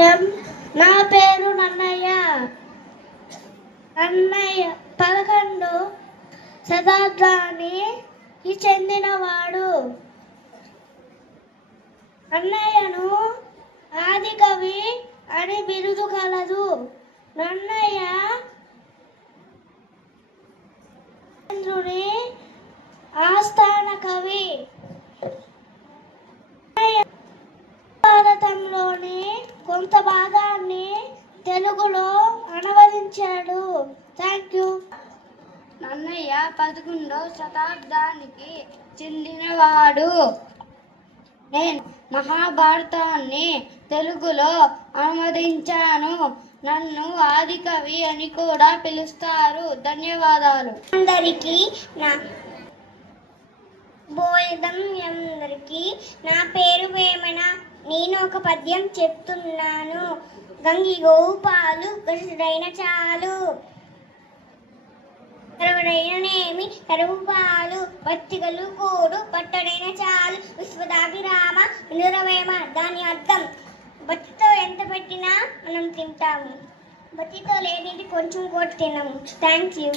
నా పేరు నన్నయ్య. 11వ శతాబ్దానికి చెందినవాడు. నన్నయ్యను ఆదికవి అని బిరుదు కలదు. నన్నయ్య చంద్రుని ఆస్థాన కవి. భారతంలోని కొంత భాగాన్ని తెలుగులో అనువదించాడు. Thank you. నన్నయ్య 11వ శతాబ్దానికి చెందినవాడు. నేను మహాభారతాన్ని తెలుగులో అనువదించాను. నన్ను ఆదికవి అని కూడా పిలుస్తారు. ధన్యవాదాలు. అందరికీ నా పేరు వేమన. నేను ఒక పద్యం చెప్తున్నాను. గంగి గోవు పాలు గరుడైన చాలు, కరువుడైననేమి కరువు పాలు, పత్తికలు కూడు పట్టడైన చాలు, విశ్వదాభిరామ వినురవేమ. దాని అర్థం, బతితో ఎంత పెట్టినా మనం తింటాము, బతితో లేనిది కొంచెం కూడా తినము. Thank you.